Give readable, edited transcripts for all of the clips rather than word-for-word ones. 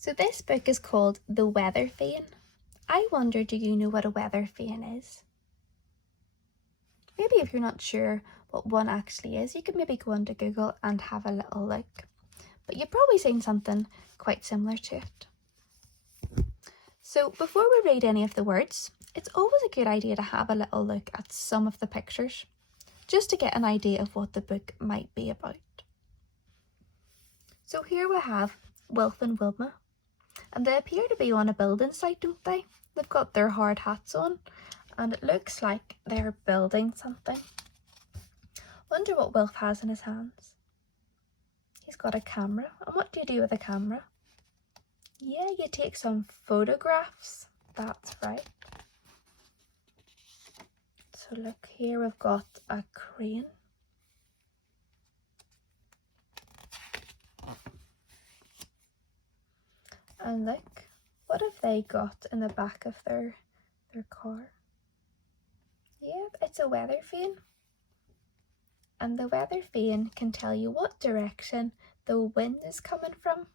So this book is called The Weather Vane. I wonder, do you know what a weather vane is? Maybe if you're not sure what one actually is, you could maybe go onto Google and have a little look. But you've probably seen something quite similar to it. So before we read any of the words, it's always a good idea to have a little look at some of the pictures, just to get an idea of what the book might be about. So here we have Wilf and Wilma, and they appear to be on a building site, don't they? They've got their hard hats on, and it looks like they're building something. Wonder what Wilf has in his hands. He's got a camera, and what do you do with a camera? Yeah, you take some photographs, that's right. So look, here we've got a crane. And look, what have they got in the back of their car? Yeah, it's a weather vane. And the weather vane can tell you what direction the wind is coming from.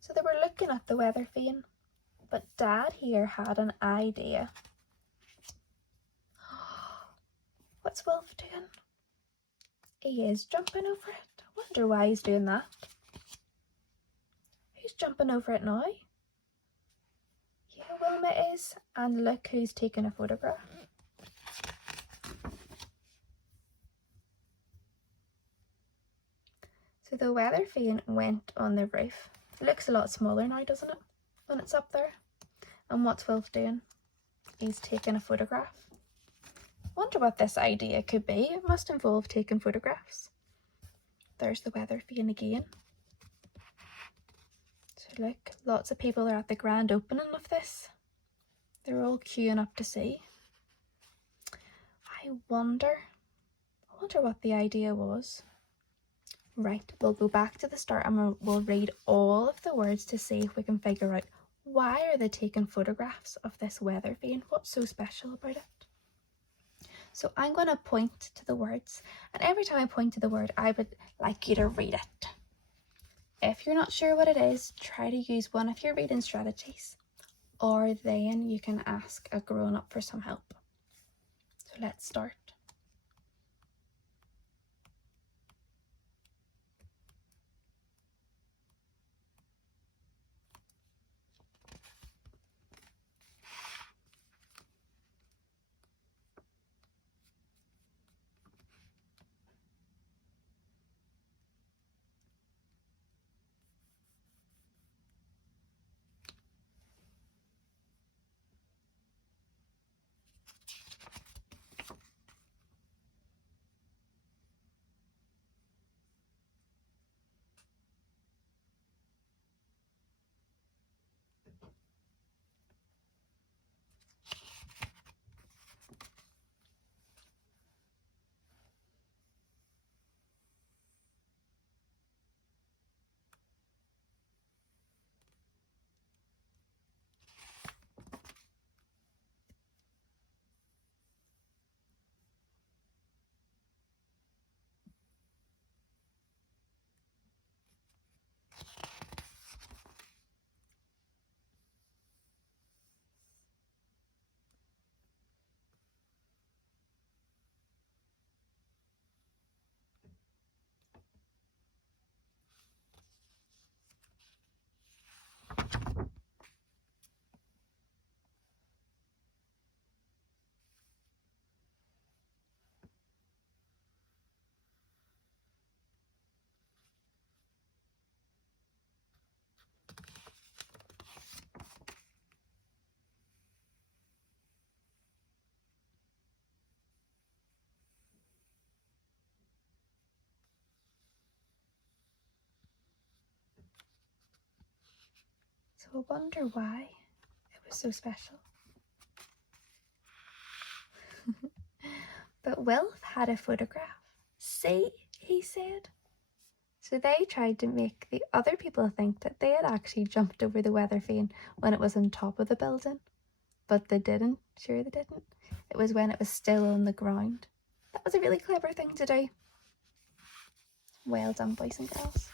So they were looking at the weather vane, but Dad here had an idea. What's Wilf doing? He is jumping over it. I wonder why he's doing that. Who's jumping over it now? Yeah, Wilma is. And look who's taking a photograph. So the weather vane went on the roof. It looks a lot smaller now, doesn't it, when it's up there? And what's Wilf doing? He's taking a photograph. Wonder what this idea could be. It must involve taking photographs. There's the weather vane again. So look, lots of people are at the grand opening of this. They're all queuing up to see. I wonder what the idea was. Right, we'll go back to the start and we'll read all of the words to see if we can figure out why are they taking photographs of this weather vane? What's so special about it? So I'm going to point to the words, and every time I point to the word, I would like you to read it. If you're not sure what it is, try to use one of your reading strategies, or then you can ask a grown-up for some help. So let's start. So I wonder why it was so special. But Wilf had a photograph. See, he said. So they tried to make the other people think that they had actually jumped over the weather vane when it was on top of the building. But they didn't. Sure they didn't. It was when it was still on the ground. That was a really clever thing to do. Well done, boys and girls.